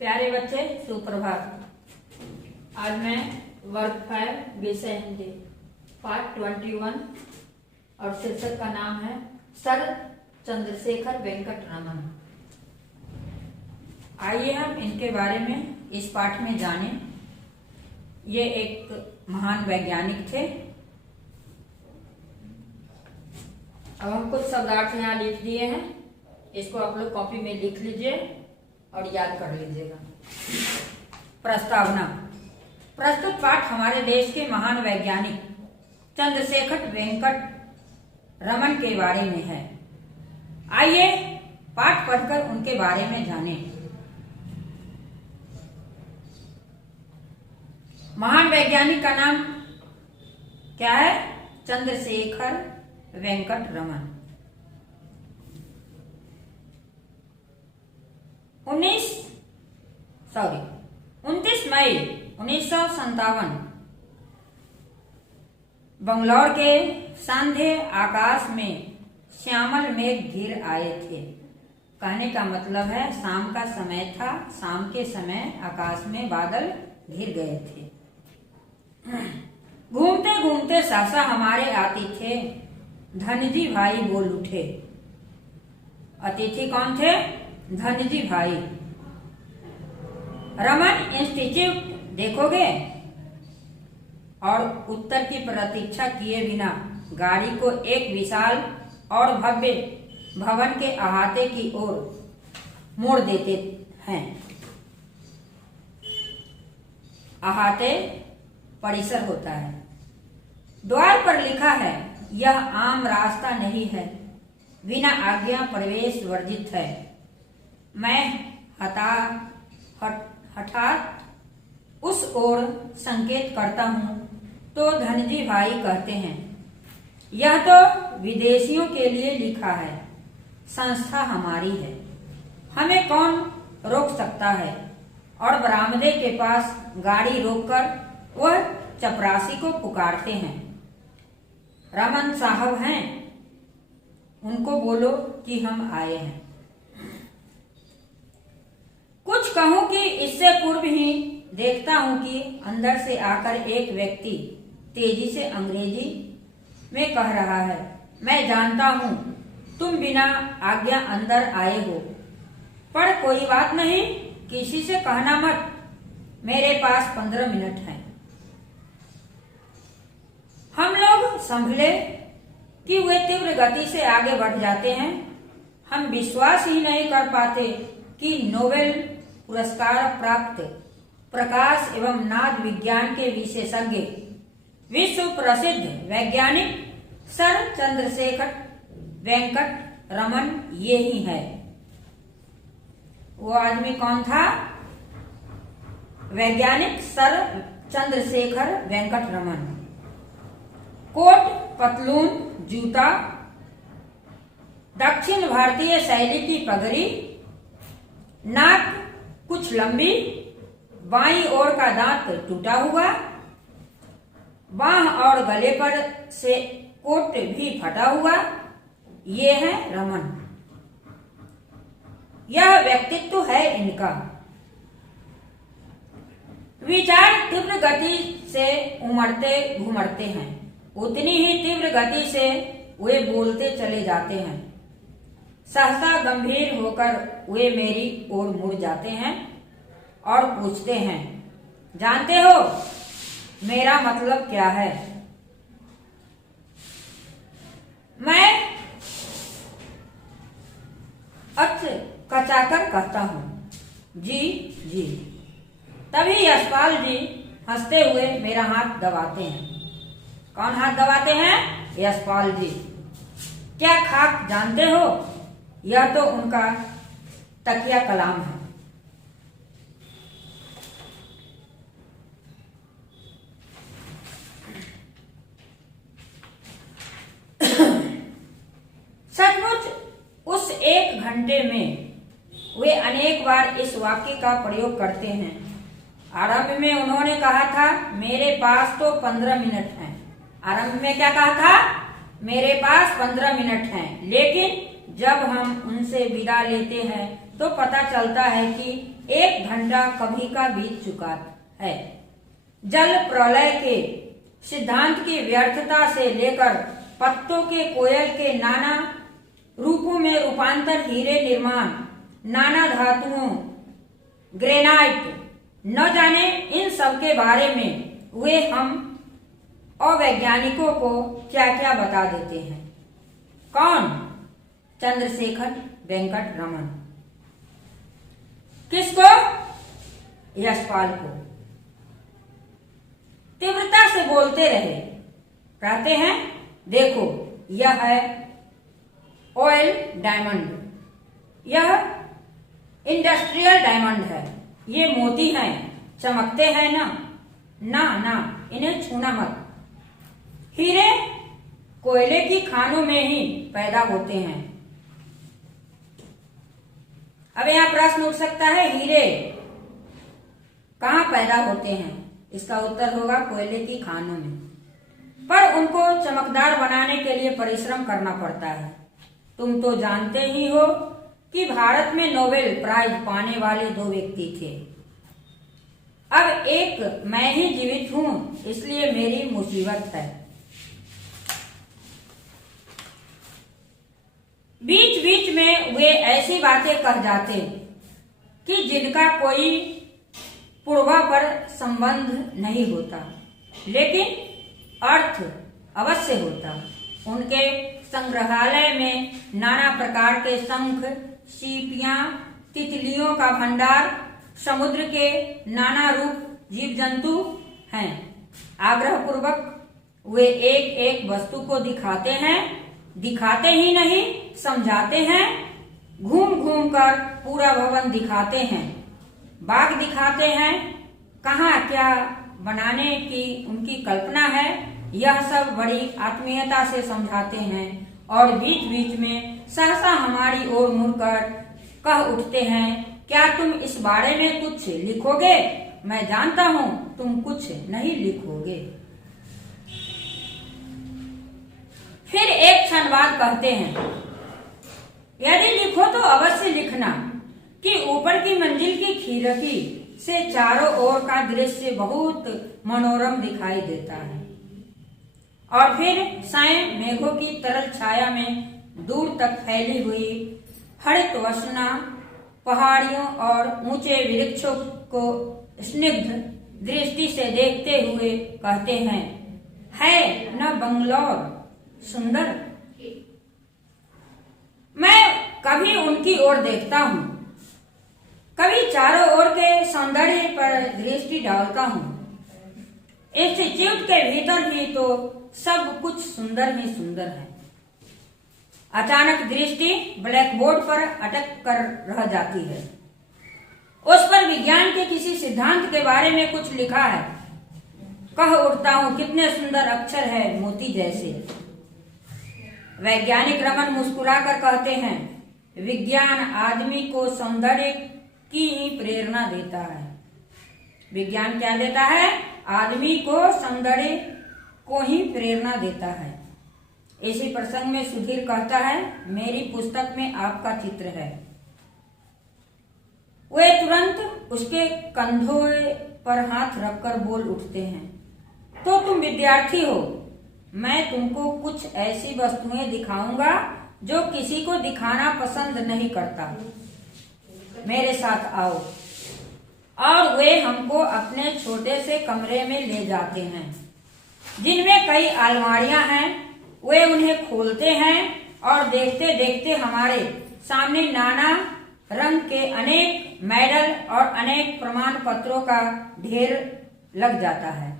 प्यारे बच्चे सुप्रभात। आज मैं वर्ग 5 विषय हिंदी पार्ट 21 और शीर्षक का नाम है सर चंद्रशेखर वेंकट रमन। आइए हम इनके बारे में इस पाठ में जानें। ये एक महान वैज्ञानिक थे। अब हम कुछ शब्दार्थ यहाँ लिख दिए हैं, इसको आप लोग कॉपी में लिख लीजिए और याद कर लीजिएगा। प्रस्तावना। प्रस्तुत पाठ हमारे देश के महान वैज्ञानिक चंद्रशेखर वेंकट रमन के बारे में है। आइए पाठ पढ़कर उनके बारे में जानें। महान वैज्ञानिक का नाम क्या है? चंद्रशेखर वेंकट रमन। 29 मई 1957 बंगलौर के सांध्य आकाश में श्यामल मेघ घिर आए थे। कहने का मतलब है शाम का समय था, शाम के समय आकाश में बादल घिर गए थे। घूमते घूमते सहसा हमारे आतिथ्य धनजी भाई बोल उठे। अतिथि कौन थे? धनजी भाई। रमन इंस्टीट्यूट देखोगे? और उत्तर की प्रतीक्षा किए बिना गाड़ी को एक विशाल और भव्य भवन के अहाते की ओर मोड़ देते हैं। अहाते परिसर होता है। द्वार पर लिखा है, यह आम रास्ता नहीं है, बिना आज्ञा प्रवेश वर्जित है। मैं हठात उस ओर संकेत करता हूँ तो धनजी भाई कहते हैं, यह तो विदेशियों के लिए लिखा है, संस्था हमारी है, हमें कौन रोक सकता है। और बरामदे के पास गाड़ी रोककर वह चपरासी को पुकारते हैं। रमन साहब हैं, उनको बोलो कि हम आए हैं। कुछ कहूं कि इससे पूर्व ही देखता हूं कि अंदर से आकर एक व्यक्ति तेजी से अंग्रेजी में कह रहा है, मैं जानता हूं तुम बिना आज्ञा अंदर आए हो, पर कोई बात नहीं, किसी से कहना मत, मेरे पास 15 मिनट हैं। हम लोग संभले कि वे तीव्र गति से आगे बढ़ जाते हैं। हम विश्वास ही नहीं कर पाते कि नोबेल पुरस्कार प्राप्त प्रकाश एवं नाद विज्ञान के विशेषज्ञ विश्व प्रसिद्ध वैज्ञानिक सर चंद्रशेखर वेंकट रमन ये ही है। वो आदमी कौन था? वैज्ञानिक सर चंद्रशेखर वेंकट रमन। कोट, पतलून, जूता, दक्षिण भारतीय शैली की पगड़ी, नाक कुछ लंबी, बाईं ओर का दांत टूटा हुआ, बाह और गले पर से कोट भी फटा हुआ, ये है रमन। यह व्यक्तित्व है इनका। विचार तीव्र गति से उमड़ते घुमड़ते हैं, उतनी ही तीव्र गति से वे बोलते चले जाते हैं। सहसा गंभीर होकर वे मेरी ओर मुड़ जाते हैं और पूछते हैं, जानते हो मेरा मतलब क्या है? मैं कचाकर कहता हूं, जी जी। तभी यशपाल जी हंसते हुए मेरा हाथ दबाते हैं। कौन हाथ दबाते हैं? यशपाल जी। क्या खाक जानते हो? यह तो उनका तकिया कलाम है। सचमुच उस 1 घंटे में वे अनेक बार इस वाक्य का प्रयोग करते हैं। आरंभ में उन्होंने कहा था, मेरे पास तो 15 मिनट हैं। आरंभ में क्या कहा था? मेरे पास 15 मिनट हैं। लेकिन जब हम उनसे विदा लेते हैं तो पता चलता है कि 1 घंटा कभी का बीत चुका है। जल प्रलय के सिद्धांत की व्यर्थता से लेकर पत्तों के कोयल के नाना रूपों में रूपांतर, हीरे निर्माण, नाना धातुओं, ग्रेनाइट, न जाने इन सब के बारे में वे हम अवैज्ञानिकों को क्या क्या बता देते हैं। कौन? चंद्रशेखर वेंकट रमन। किसको? यशपाल को। तीव्रता से बोलते रहे, कहते हैं देखो यह है ऑयल डायमंड, यह इंडस्ट्रियल डायमंड है, ये मोती हैं, चमकते हैं ना, ना ना इन्हें छूना मत। हीरे कोयले की खानों में ही पैदा होते हैं। अब यहाँ प्रश्न उठ सकता है, हीरे कहाँ पैदा होते हैं? इसका उत्तर होगा कोयले की खानों में, पर उनको चमकदार बनाने के लिए परिश्रम करना पड़ता है। तुम तो जानते ही हो कि भारत में नोबेल प्राइज पाने वाले 2 व्यक्ति थे। अब एक मैं ही जीवित हूं, इसलिए मेरी मुसीबत है। बीच बीच में वे ऐसी बातें कह जाते कि जिनका कोई पूर्वापर संबंध नहीं होता, लेकिन अर्थ अवश्य होता। उनके संग्रहालय में नाना प्रकार के शंख, सीपियां, तितलियों का भंडार, समुद्र के नाना रूप जीव जंतु हैं। आग्रह पूर्वक वे एक एक वस्तु को दिखाते हैं, दिखाते ही नहीं समझाते हैं। घूम घूम कर पूरा भवन दिखाते हैं, बाग दिखाते हैं, कहाँ क्या बनाने की उनकी कल्पना है, यह सब बड़ी आत्मीयता से समझाते हैं। और बीच बीच में सहसा हमारी ओर मुड़कर कह उठते हैं, क्या तुम इस बारे में कुछ लिखोगे? मैं जानता हूं तुम कुछ नहीं लिखोगे। फिर एक क्षण बाद कहते हैं, यदि लिखो तो अवश्य लिखना कि ऊपर की मंजिल की खिड़की से चारों ओर का दृश्य बहुत मनोरम दिखाई देता है। और फिर साय मेघों की तरल छाया में दूर तक फैली हुई हरित वसना, पहाड़ियों और ऊंचे वृक्षों को स्निग्ध दृष्टि से देखते हुए कहते हैं, है न बंगलौर सुंदर? मैं कभी उनकी ओर देखता हूँ, कभी चारों ओर के सौंदर्य पर दृष्टि डालता हूँ। इंस्टीट्यूट के भीतर भी तो सब कुछ सुंदर ही सुंदर है। अचानक दृष्टि ब्लैक बोर्ड पर अटक कर रह जाती है। उस पर विज्ञान के किसी सिद्धांत के बारे में कुछ लिखा है। कह उठता हूँ, कितने सुंदर अक्षर है, मोती जैसे। वैज्ञानिक रमन मुस्कुराकर कहते हैं, विज्ञान आदमी को सौंदर्य की ही प्रेरणा देता है। विज्ञान क्या देता है? आदमी को सौंदर्य को ही प्रेरणा देता है। इसी प्रसंग में सुधीर कहता है, मेरी पुस्तक में आपका चित्र है। वे तुरंत उसके कंधों पर हाथ रखकर बोल उठते हैं, तो तुम विद्यार्थी हो, मैं तुमको कुछ ऐसी वस्तुएं दिखाऊंगा जो किसी को दिखाना पसंद नहीं करता। मेरे साथ आओ। और वे हमको अपने छोटे से कमरे में ले जाते हैं, जिनमें कई अलमारियां हैं। वे उन्हें खोलते हैं और देखते देखते हमारे सामने नाना रंग के अनेक मेडल और अनेक प्रमाण पत्रों का ढेर लग जाता है।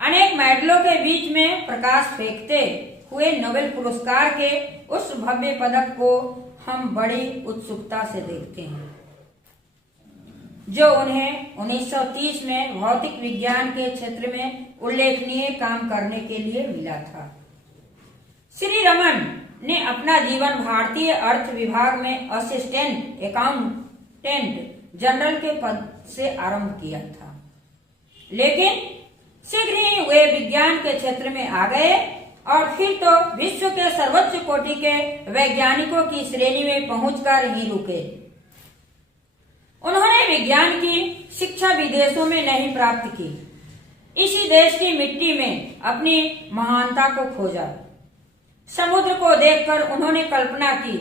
अनेक मेडलों के बीच में प्रकाश फेंकते हुए नोबेल पुरस्कार के उस भव्य पदक को हम बड़ी उत्सुकता से देखते हैं, जो उन्हें 1930 में भौतिक विज्ञान के क्षेत्र में उल्लेखनीय काम करने के लिए मिला था। श्री रमन ने अपना जीवन भारतीय अर्थ विभाग में असिस्टेंट अकाउंटेंट जनरल के पद से आरंभ किया था, लेकिन शीघ्र ही वे विज्ञान के क्षेत्र में आ गए और फिर तो विश्व के सर्वोच्च कोटि के वैज्ञानिकों की श्रेणी में पहुंचकर ही रुके। विज्ञान की शिक्षा विदेशों में नहीं प्राप्त की, इसी देश की मिट्टी में अपनी महानता को खोजा। समुद्र को देखकर उन्होंने कल्पना की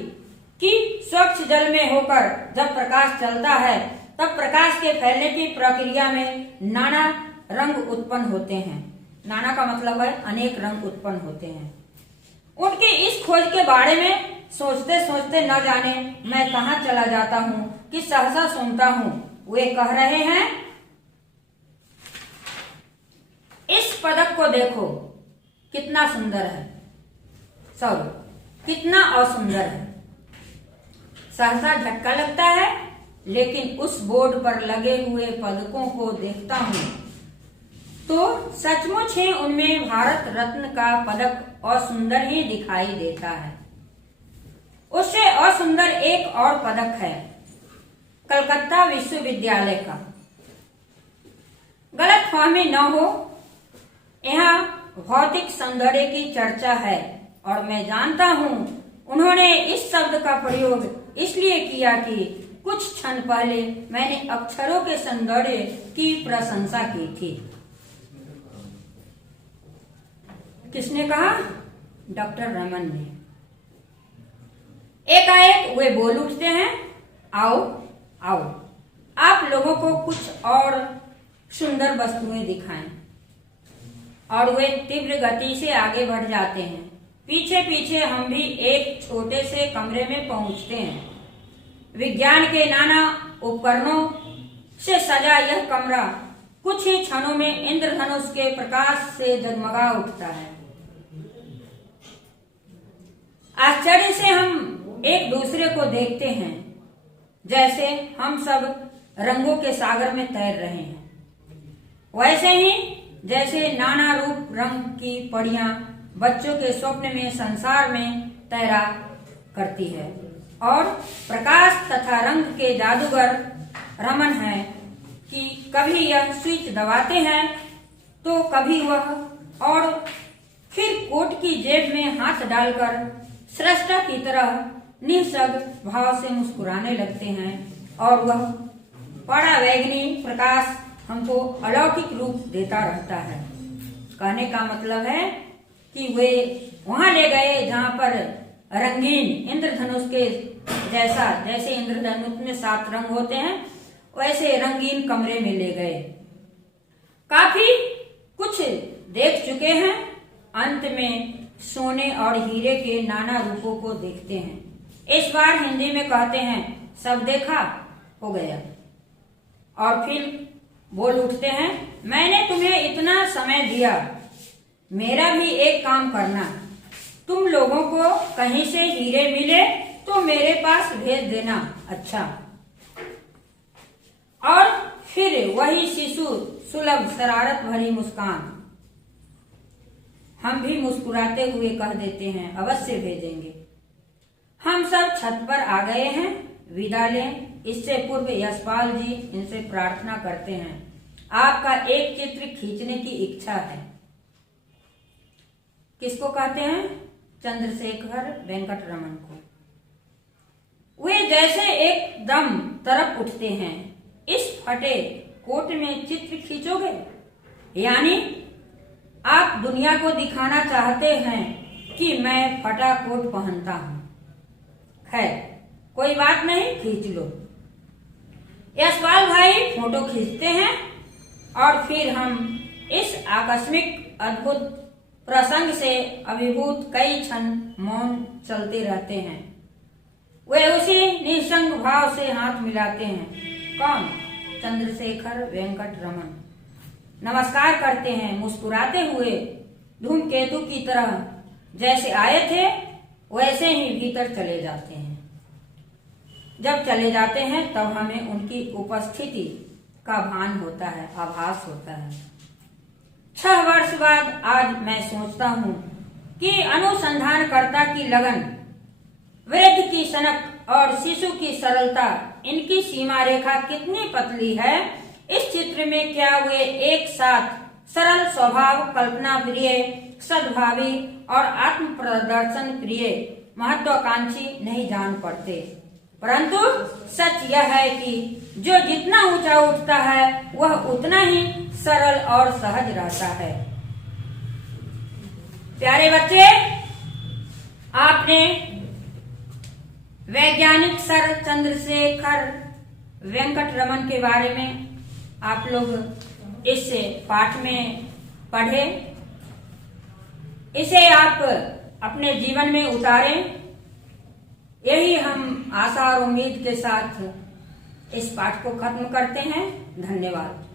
कि स्वच्छ जल में होकर जब प्रकाश चलता है तब प्रकाश के फैलने की प्रक्रिया में नाना रंग उत्पन्न होते हैं। नाना का मतलब है अनेक रंग उत्पन्न होते हैं। उनकी इस खोज के बारे में सोचते सोचते न जाने मैं कहाँ चला जाता हूँ कि सहसा सुनता हूँ वे कह रहे हैं, इस पदक को देखो कितना सुंदर है, कितना असुंदर है। सहसा झटका लगता है, लेकिन उस बोर्ड पर लगे हुए पदकों को देखता हूँ तो सचमुच ही उनमें भारत रत्न का पदक असुंदर ही दिखाई देता है। उससे असुंदर एक और पदक है कलकत्ता विश्वविद्यालय का। गलतफहमी न हो, यहाँ भौतिक सौंदर्य की चर्चा है और मैं जानता हूँ उन्होंने इस शब्द का प्रयोग इसलिए किया कि कुछ क्षण पहले मैंने अक्षरों के सौंदर्य की प्रशंसा की थी। किसने कहा? डॉक्टर रमन ने। एकाएक वे बोल उठते हैं, आओ आओ, आप लोगों को कुछ और सुंदर वस्तुएं दिखाएं। और वे तीव्र गति से आगे बढ़ जाते हैं। पीछे पीछे हम भी एक छोटे से कमरे में पहुंचते हैं। विज्ञान के नाना उपकरणों से सजा यह कमरा कुछ ही क्षणों में इंद्रधनुष के प्रकाश से जगमगा उठता है। आश्चर्य से हम एक दूसरे को देखते हैं, जैसे हम सब रंगों के सागर में तैर रहे हैं। वैसे ही जैसे नाना रूप रंग की पड़ियां बच्चों के स्वप्न में संसार में तैरा करती है और प्रकाश तथा रंग के जादूगर रमन है कि कभी यह स्विच दबाते हैं तो कभी वह, और फिर कोट की जेब में हाथ डालकर सृष्टा की तरह निःशब्द भाव से मुस्कुराने लगते हैं और वह परावैगनी प्रकाश हमको अलौकिक रूप देता रहता है। कहने का मतलब है कि वे वहां ले गए जहां पर रंगीन इंद्रधनुष के जैसा, जैसे इंद्रधनुष में 7 रंग होते हैं वैसे रंगीन कमरे में ले गए। काफी कुछ देख चुके हैं, अंत में सोने और हीरे के नाना रूपों को देखते हैं। इस बार हिंदी में कहते हैं, सब देखा हो गया। और फिर बोल उठते हैं, मैंने तुम्हें इतना समय दिया, मेरा भी एक काम करना, तुम लोगों को कहीं से हीरे मिले तो मेरे पास भेज देना। अच्छा। और फिर वही शिशु सुलभ शरारत भरी मुस्कान। हम भी मुस्कुराते हुए कह देते हैं, अवश्य भेजेंगे। हम सब छत पर आ गए हैं, विदा लें। इससे पूर्व यशपाल जी इनसे प्रार्थना करते हैं, आपका एक चित्र खींचने की इच्छा है। किसको कहते हैं? चंद्रशेखर वेंकट रमन को। वे जैसे एकदम तरफ उठते हैं, इस फटे कोट में चित्र खींचोगे? यानी आप दुनिया को दिखाना चाहते हैं कि मैं फटा कोट पहनता हूं। खैर कोई बात नहीं, खींच लो। यशपाल भाई फोटो खींचते हैं और फिर हम इस आकस्मिक अद्भुत प्रसंग से अभिभूत कई क्षण मौन चलते रहते हैं। वे उसी निसंग भाव से हाथ मिलाते हैं। कौन? चंद्रशेखर वेंकट रमन। नमस्कार करते हैं मुस्कुराते हुए, धूमकेतु की तरह जैसे आए थे वैसे ही भीतर चले जाते हैं। जब चले जाते हैं तब हमें उनकी उपस्थिति का भान होता है, आभास होता है। 6 वर्ष बाद आज मैं सोचता हूँ कि अनुसंधानकर्ता की लगन, वृद्ध की सनक और शिशु की सरलता, इनकी सीमा रेखा कितनी पतली है। इस चित्र में क्या वे एक साथ सरल स्वभाव, कल्पना प्रिय, सद्भावी और आत्म प्रदर्शन प्रिय, महत्वाकांक्षी नहीं जान पड़ते, परंतु सच यह है कि जो जितना ऊंचा उठता है वह उतना ही सरल और सहज रहता है। प्यारे बच्चे, आपने वैज्ञानिक सर चंद्रशेखर वेंकट रमन के बारे में आप लोग इस पाठ में पढ़े। इसे आप अपने जीवन में उतारें, यही हम आशा और उम्मीद के साथ इस पाठ को खत्म करते हैं। धन्यवाद।